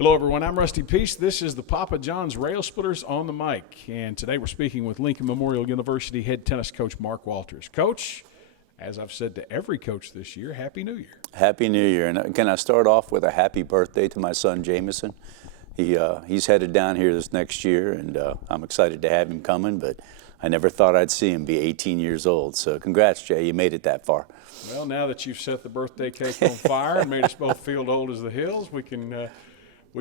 Hello, everyone. I'm Rusty Peace. This is the Papa John's Railsplitters on the mic. And today we're speaking with Lincoln Memorial University head tennis coach Marc Walters. Coach, as I've said to every coach this year, Happy New Year. Happy New Year. And can I start off with a happy birthday to my son, Jameson? He's headed down here this next year, and I'm excited to have him coming, but I never thought I'd see him be 18 years old. So congrats, Jay. You made it that far. Well, now that you've set the birthday cake on fire and made us both feel old as the hills, we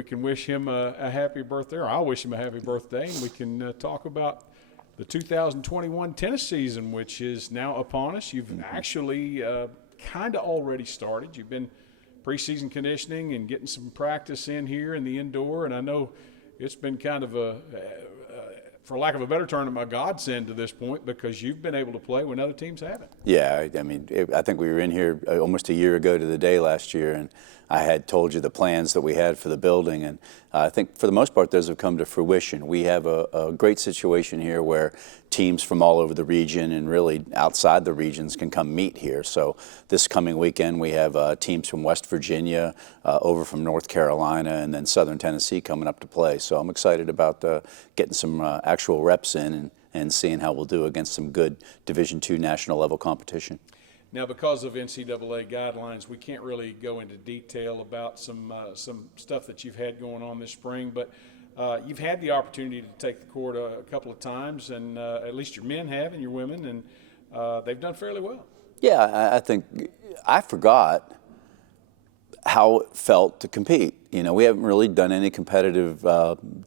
can wish him a happy birthday, or I'll wish him a happy birthday, and we can talk about the 2021 tennis season, which is now upon us. You've actually kind of already started. You've been preseason conditioning and getting some practice in here in the indoor, and I know it's been kind of for lack of a better term, a godsend to this point because you've been able to play when other teams haven't. Yeah, I mean, I think we were in here almost a year ago to the day last year, and I had told you the plans that we had for the building, and I think for the most part those have come to fruition. We have a great situation here where teams from all over the region and really outside the regions can come meet here. So this coming weekend we have teams from West Virginia, over from North Carolina, and then Southern Tennessee coming up to play. So I'm excited about getting some actual reps in and seeing how we'll do against some good Division II national level competition. Now, because of NCAA guidelines, we can't really go into detail about some stuff that you've had going on this spring, but you've had the opportunity to take the court a couple of times, and at least your men have and your women, and they've done fairly well. Yeah, I think I forgot how it felt to compete. You know, we haven't really done any competitive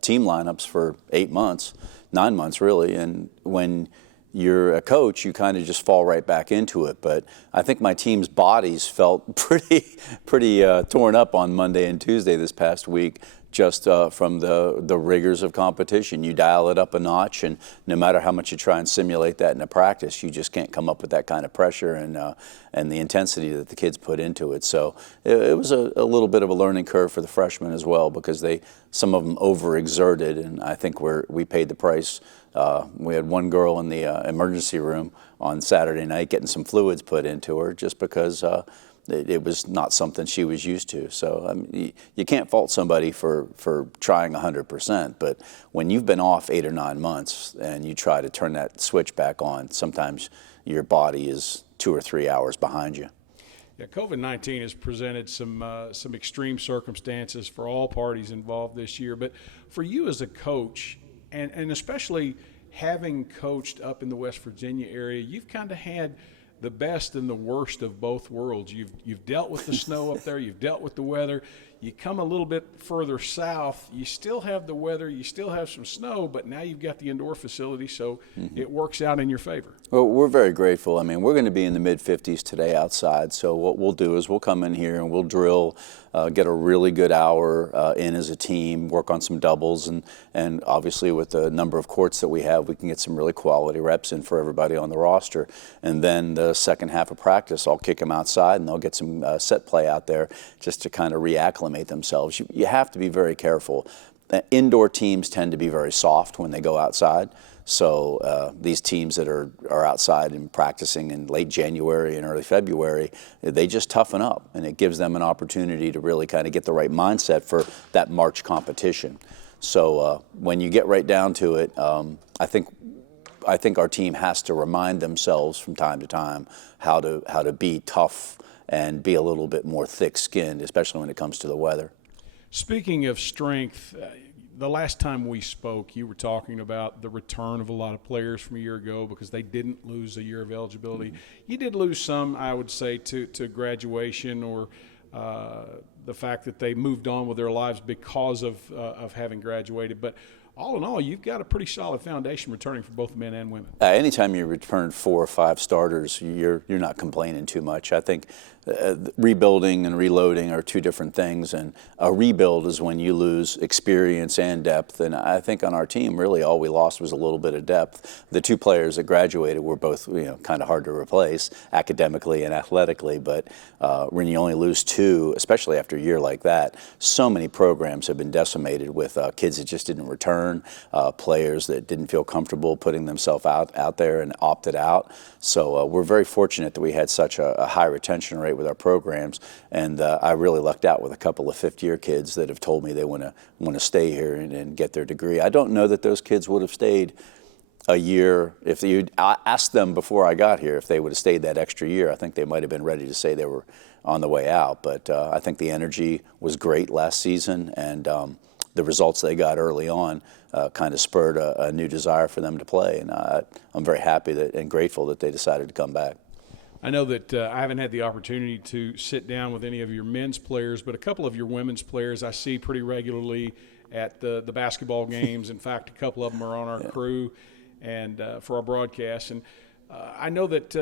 team lineups for 8 months, 9 months really, and when you're a coach, you kind of just fall right back into it. But I think my team's bodies felt pretty torn up on Monday and Tuesday this past week, just from the rigors of competition. You dial it up a notch, and no matter how much you try and simulate that in a practice, you just can't come up with that kind of pressure and the intensity that the kids put into it. So it was a little bit of a learning curve for the freshmen as well, because some of them overexerted, and I think we paid the price. We had one girl in the emergency room on Saturday night getting some fluids put into her just because it was not something she was used to. So I mean, you can't fault somebody for trying 100%, but when you've been off 8 or 9 months and you try to turn that switch back on, sometimes your body is 2 or 3 hours behind you. Yeah, COVID-19 has presented some extreme circumstances for all parties involved this year, but for you as a coach, and especially having coached up in the West Virginia area, you've kind of had the best and the worst of both worlds. You've dealt with the snow up there, you've dealt with the weather. You come a little bit further south, you still have the weather, you still have some snow, but now you've got the indoor facility, so it works out in your favor. Well, we're very grateful. I mean, we're going to be in the mid-50s today outside, so what we'll do is we'll come in here and we'll drill, get a really good hour in as a team, work on some doubles, and obviously with the number of courts that we have, we can get some really quality reps in for everybody on the roster. And then the second half of practice, I'll kick them outside and they'll get some set play out there just to kind of reacclimate themselves. You have to be very careful. Indoor teams tend to be very soft when they go outside. So these teams that are outside and practicing in late January and early February, they just toughen up, and it gives them an opportunity to really kind of get the right mindset for that March competition. So when you get right down to it, I think our team has to remind themselves from time to time how to be tough and be a little bit more thick-skinned, especially when it comes to the weather. Speaking of strength, the last time we spoke, you were talking about the return of a lot of players from a year ago because they didn't lose a year of eligibility. Mm-hmm. You did lose some, I would say, to graduation or the fact that they moved on with their lives because of having graduated. But all in all, you've got a pretty solid foundation returning for both men and women. Anytime you return 4 or 5 starters, you're not complaining too much. I think rebuilding and reloading are two different things, and a rebuild is when you lose experience and depth, and I think on our team really all we lost was a little bit of depth. The 2 players that graduated were both kind of hard to replace academically and athletically, but when you only lose 2, especially after a year like that, so many programs have been decimated with kids that just didn't return return, players that didn't feel comfortable putting themselves out there and opted out. So we're very fortunate that we had such a high retention rate with our programs, and I really lucked out with a couple of fifth-year kids that have told me they want to stay here and get their degree. I don't know that those kids would have stayed a year. If you asked them before I got here if they would have stayed that extra year, I think they might have been ready to say they were on the way out. But I think the energy was great last season, and the results they got early on kind of spurred a new desire for them to play. And I'm very happy and grateful that they decided to come back. I know that I haven't had the opportunity to sit down with any of your men's players, but a couple of your women's players I see pretty regularly at the basketball games. In fact, a couple of them are on our crew and for our broadcast. And I know that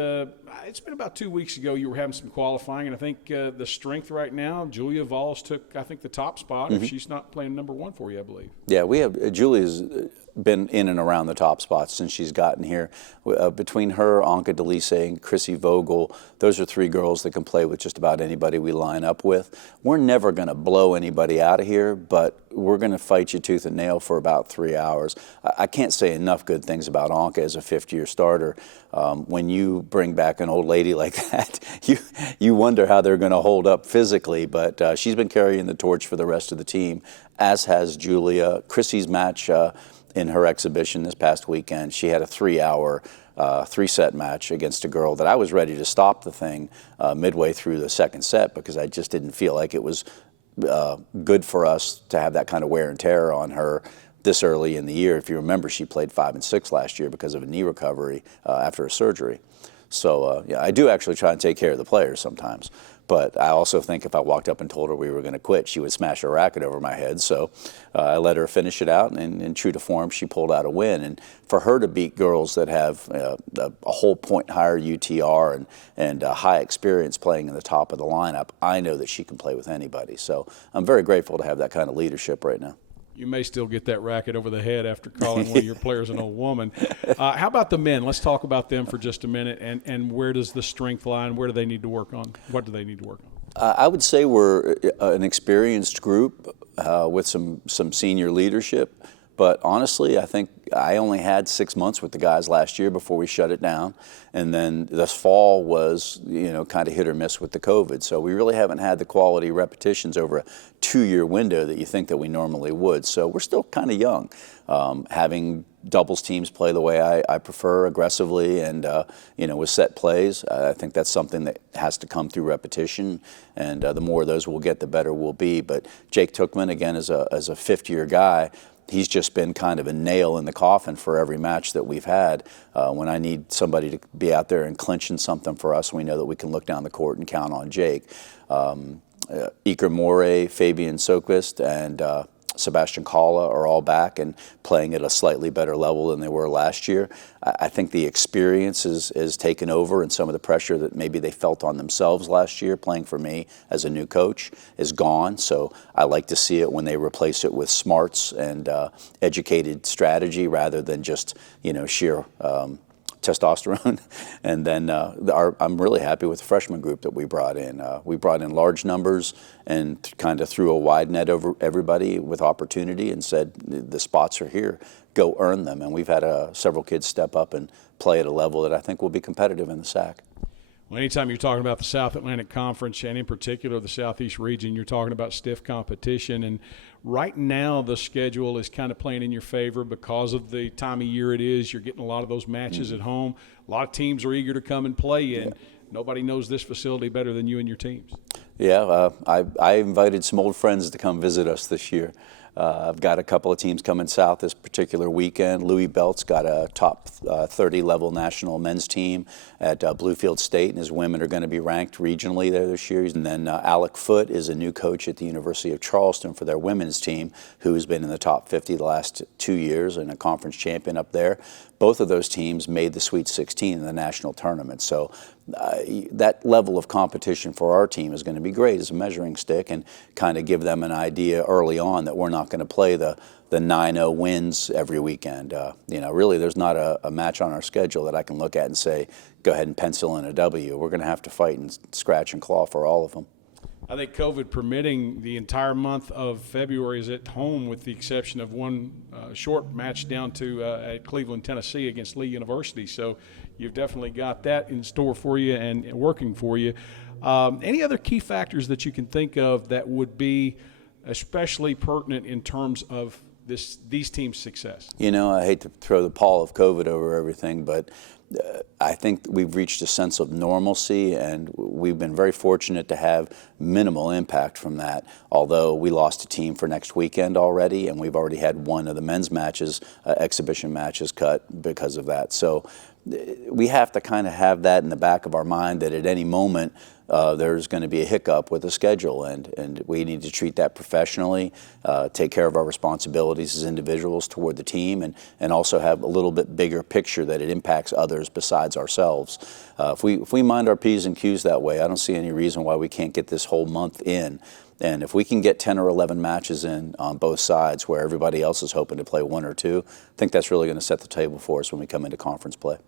it's been about 2 weeks ago you were having some qualifying, and I think the strength right now, Julia Vols took, I think, the top spot if she's not playing number one for you, I believe. Yeah, we have Julia's been in and around the top spots since she's gotten here. Between her, Anka Delise, and Chrissy Vogel, those are three girls that can play with just about anybody we line up with. We're never going to blow anybody out of here, but we're going to fight you tooth and nail for about 3 hours. I can't say enough good things about Anka as a fifth-year starter. When you bring back an old lady like that, you wonder how they're going to hold up physically, but she's been carrying the torch for the rest of the team, as has Julia. Chrissy's match in her exhibition this past weekend, she had a 3-hour, three-set match against a girl that I was ready to stop the thing midway through the second set because I just didn't feel like it was good for us to have that kind of wear and tear on her this early in the year. If you remember, she played 5 and 6 last year because of a knee recovery after a surgery. So, yeah, I do actually try and take care of the players sometimes. But I also think if I walked up and told her we were going to quit, she would smash a racket over my head. So I let her finish it out, and true to form, she pulled out a win. And for her to beat girls that have a whole point higher UTR and high experience playing in the top of the lineup, I know that she can play with anybody. So I'm very grateful to have that kind of leadership right now. You may still get that racket over the head after calling one of your players an old woman. How about the men? Let's talk about them for just a minute. And where does the strength lie, and where do they need to work on? What do they need to work on? I would say we're an experienced group with some senior leadership. But honestly, I think I only had 6 months with the guys last year before we shut it down. And then this fall was, kind of hit or miss with the COVID. So we really haven't had the quality repetitions over a 2-year window that you think that we normally would. So we're still kind of young. Having doubles teams play the way I prefer, aggressively and, with set plays, I think that's something that has to come through repetition. And the more of those we'll get, the better we'll be. But Jake Tookman, again, as a fifth-year guy, he's just been kind of a nail in the coffin for every match that we've had. When I need somebody to be out there and clinching something for us, we know that we can look down the court and count on Jake. Iker Morey, Fabian Sokvist, and Sebastian Kalla are all back and playing at a slightly better level than they were last year. I think the experience is taken over, and some of the pressure that maybe they felt on themselves last year playing for me as a new coach is gone. So I like to see it when they replace it with smarts and educated strategy rather than just sheer testosterone. And then I'm really happy with the freshman group that we brought in. We brought in large numbers and kind of threw a wide net over everybody with opportunity and said, the spots are here, go earn them. And we've had several kids step up and play at a level that I think will be competitive in the SAC. Well, anytime you're talking about the South Atlantic Conference, and in particular the Southeast region, you're talking about stiff competition. And right now the schedule is kind of playing in your favor because of the time of year it is. You're getting a lot of those matches at home. A lot of teams are eager to come and play in. Yeah. Nobody knows this facility better than you and your teams. Yeah, I invited some old friends to come visit us this year. I've got a couple of teams coming south this particular weekend. Louis Belt's got a top 30 level national men's team at Bluefield State, and his women are going to be ranked regionally there this year. And then Alec Foote is a new coach at the University of Charleston for their women's team, who's been in the top 50 the last 2 years and a conference champion up there. Both of those teams made the Sweet 16 in the national tournament. So that level of competition for our team is going to be great as a measuring stick and kind of give them an idea early on that we're not going to play the 9-0 wins every weekend. Really there's not a match on our schedule that I can look at and say, go ahead and pencil in a W. We're going to have to fight and scratch and claw for all of them. I think COVID permitting, the entire month of February is at home, with the exception of one short match down to at Cleveland, Tennessee against Lee University. So you've definitely got that in store for you and working for you. Any other key factors that you can think of that would be especially pertinent in terms of these teams' success? You know, I hate to throw the pall of COVID over everything, but I think we've reached a sense of normalcy, and we've been very fortunate to have minimal impact from that, although we lost a team for next weekend already, and we've already had one of the men's matches, exhibition matches, cut because of that. So we have to kind of have that in the back of our mind that at any moment there's going to be a hiccup with the schedule, and we need to treat that professionally, take care of our responsibilities as individuals toward the team, and also have a little bit bigger picture that it impacts others besides ourselves. If we mind our P's and Q's that way, I don't see any reason why we can't get this whole month in. And if we can get 10 or 11 matches in on both sides where everybody else is hoping to play one or two, I think that's really going to set the table for us when we come into conference play.